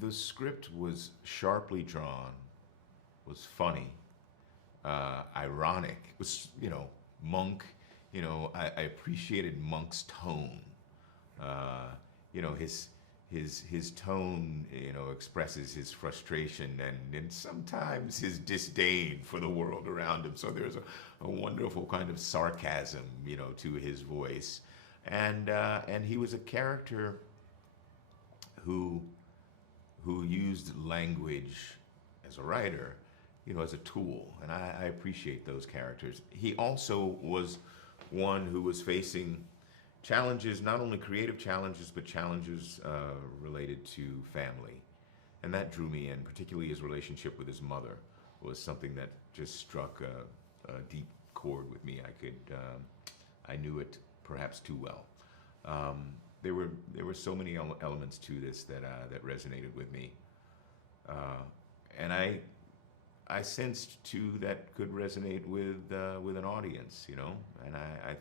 The script was sharply drawn, was funny, ironic. It was, Monk, I appreciated Monk's tone. Uh, his tone, expresses his frustration and sometimes his disdain for the world around him. So there's a wonderful kind of sarcasm, to his voice. And he was a character who used language as a writer, as a tool, and I appreciate those characters. He also was one who was facing challenges, not only creative challenges, but challenges related to family, and that drew me in. Particularly his relationship with his mother was something that just struck a deep chord with me. I knew it perhaps too well. There were so many elements to this that resonated with me, and I sensed too that could resonate with an audience, and I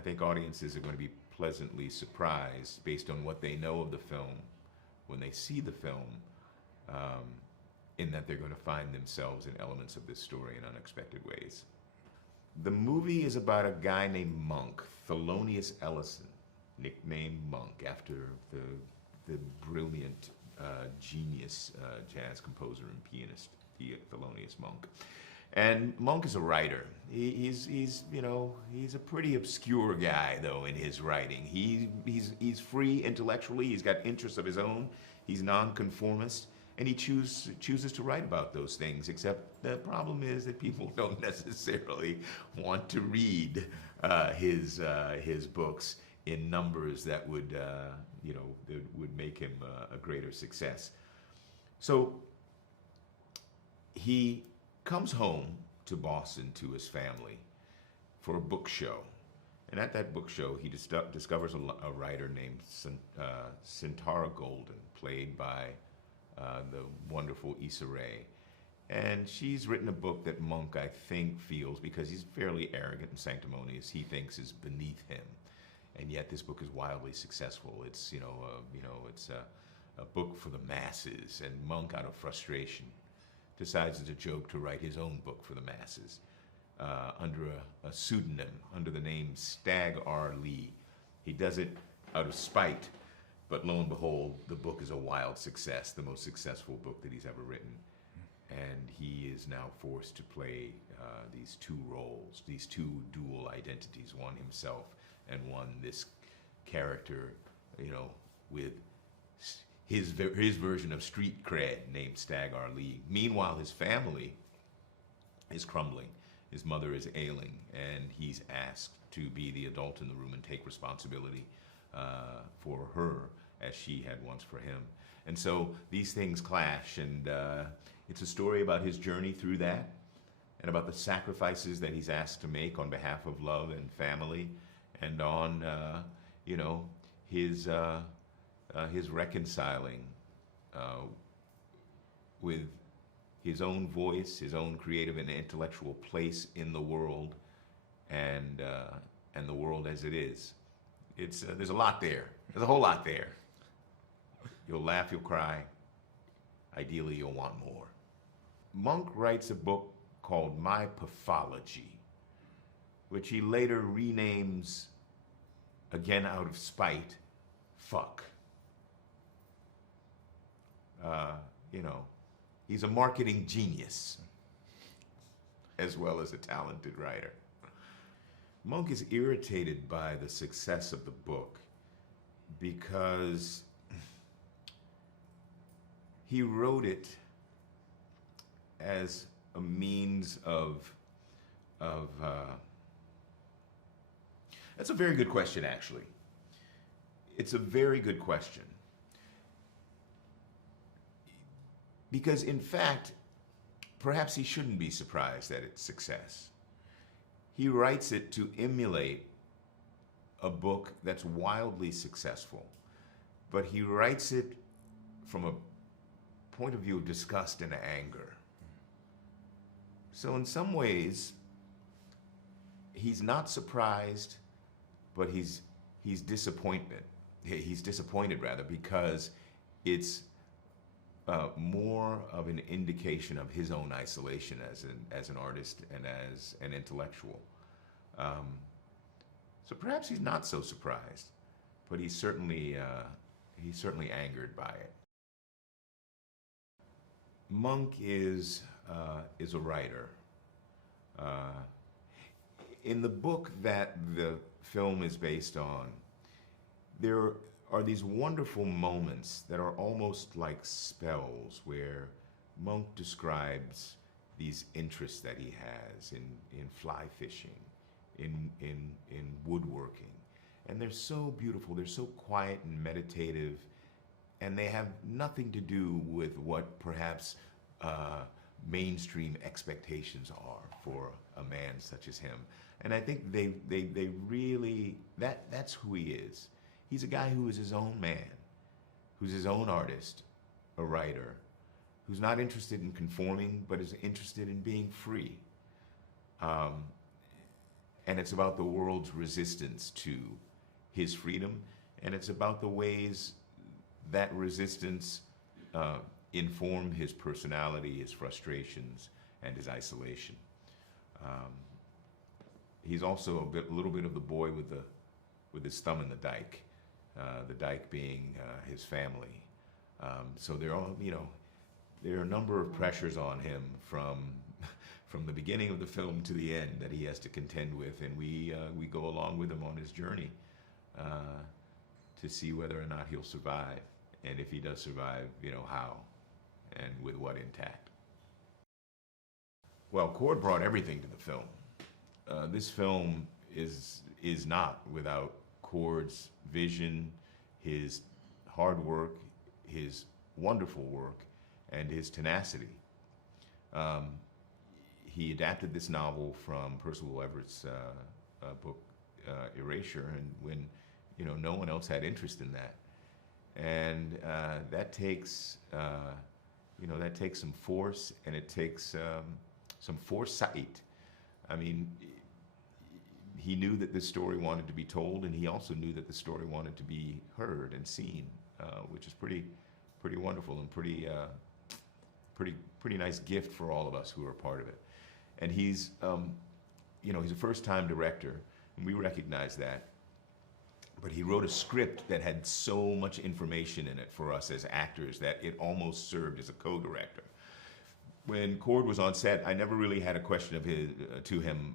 think audiences are going to be pleasantly surprised based on what they know of the film when they see the film, um, in that they're going to find themselves in elements of this story in unexpected ways. The movie is about a guy named Monk, Thelonious Ellison, nicknamed Monk after the brilliant genius jazz composer and pianist, Thelonious Monk. And Monk is a writer. He's a pretty obscure guy though in his writing. He's free intellectually. He's got interests of his own. He's nonconformist, and he chooses to write about those things. Except the problem is that people don't necessarily want to read his books in numbers that would make him a greater success. So he comes home to Boston to his family for a book show. And at that book show, he discovers a writer named Sintara Golden, played by the wonderful Issa Rae. And she's written a book that Monk, I think, feels, because he's fairly arrogant and sanctimonious, he thinks is beneath him. And yet this book is wildly successful. It's, it's a book for the masses. And Monk, out of frustration, decides as a joke to write his own book for the masses under a pseudonym, under the name Stagg R. Lee. He does it out of spite, but lo and behold, the book is a wild success, the most successful book that he's ever written. And he is now forced to play these two roles, these two dual identities, one himself and one this character, with his version of street cred named Stagg R. Lee. Meanwhile, his family is crumbling. His mother is ailing, and he's asked to be the adult in the room and take responsibility for her as she had once for him. And so these things clash, and it's a story about his journey through that and about the sacrifices that he's asked to make on behalf of love and family, and on, his reconciling with his own voice, his own creative and intellectual place in the world, and the world as it is. It's there's a lot there. There's a whole lot there. You'll laugh, you'll cry. Ideally, you'll want more. Monk writes a book called My Pathology, which he later renames, again out of spite, Fuck. He's a marketing genius as well as a talented writer. Monk is irritated by the success of the book because he wrote it as a means of that's a very good question, actually. It's a very good question. Because in fact, perhaps he shouldn't be surprised at its success. He writes it to emulate a book that's wildly successful, but he writes it from a point of view of disgust and anger. So in some ways, he's not surprised, but he's disappointed rather, because it's more of an indication of his own isolation as an artist and as an intellectual. Um, so perhaps he's not so surprised, but he's certainly angered by it. Monk is a writer. Uh, in the book that the film is based on, there are these wonderful moments that are almost like spells where Monk describes these interests that he has in fly fishing, in woodworking. And they're so beautiful, they're so quiet and meditative, and they have nothing to do with what perhaps mainstream expectations are for a man such as him. And I think they really, that's who he is. He's a guy who is his own man, who's his own artist, a writer, who's not interested in conforming, but is interested in being free. And it's about the world's resistance to his freedom, and it's about the ways that resistance informed his personality, his frustrations, and his isolation. He's also a little bit of the boy with his thumb in the dike being his family. So there are a number of pressures on him from the beginning of the film to the end that he has to contend with, and we go along with him on his journey to see whether or not he'll survive, and if he does survive, how and with what intact. Well, Cord brought everything to the film. This film is not without Cord's vision, his hard work, his wonderful work, and his tenacity. He adapted this novel from Percival Everett's book Erasure, and when no one else had interest in that, and that takes some force, and it takes some foresight. I mean, he knew that this story wanted to be told, and he also knew that the story wanted to be heard and seen, which is pretty wonderful and pretty nice gift for all of us who are part of it. And he's a first-time director, and we recognize that. But he wrote a script that had so much information in it for us as actors that it almost served as a co-director. When Cord was on set, I never really had a question to him,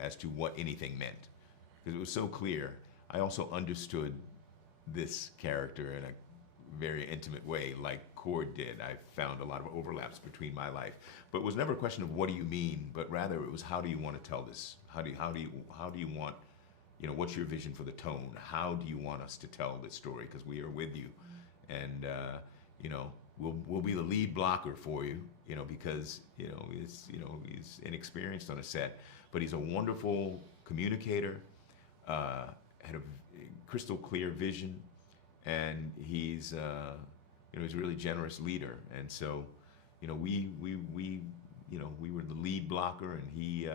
as to what anything meant, because it was so clear. I also understood this character in a very intimate way, like Cord did. I found a lot of overlaps between my life, but it was never a question of what do you mean, but rather it was how do you want to tell this? How do you want, what's your vision for the tone? How do you want us to tell this story? Because we are with you, and we'll be the lead blocker for you, because he's inexperienced on a set, but he's a wonderful communicator, had a crystal clear vision, and he's he's a really generous leader. And so we were the lead blocker, and he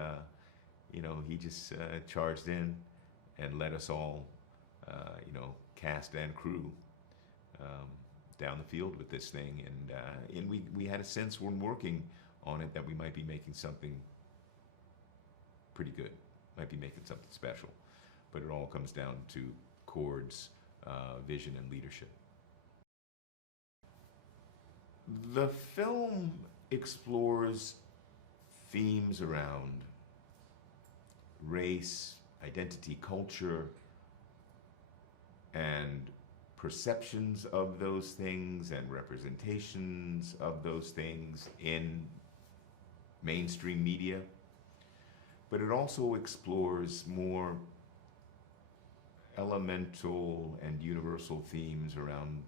just charged in and led us all, cast and crew, down the field with this thing, and we had a sense when working on it that we might be making something pretty good, might be making something special, but it all comes down to Cord's vision and leadership. The film explores themes around race, identity, culture, and perceptions of those things and representations of those things in mainstream media. But it also explores more elemental and universal themes around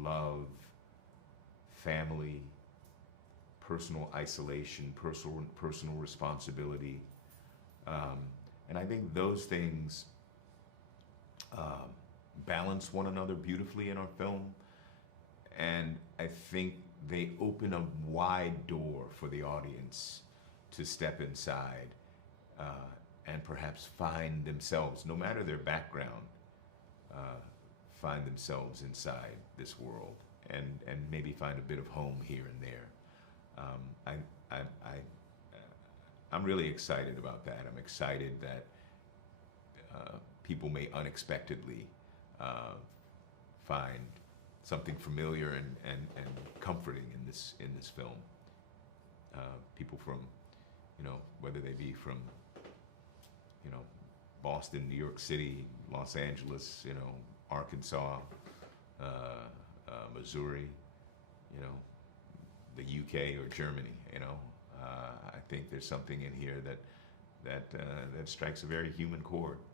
love, family, personal isolation, personal responsibility. And I think those things balance one another beautifully in our film, and I think they open a wide door for the audience to step inside and perhaps find themselves, no matter their background, find themselves inside this world. and maybe find a bit of home here and there. I'm really excited about that. I'm excited that people may unexpectedly find something familiar and comforting in this film. People from, whether they be from, Boston, New York City, Los Angeles, Arkansas, Missouri, the UK or Germany. I think there's something in here that strikes a very human chord.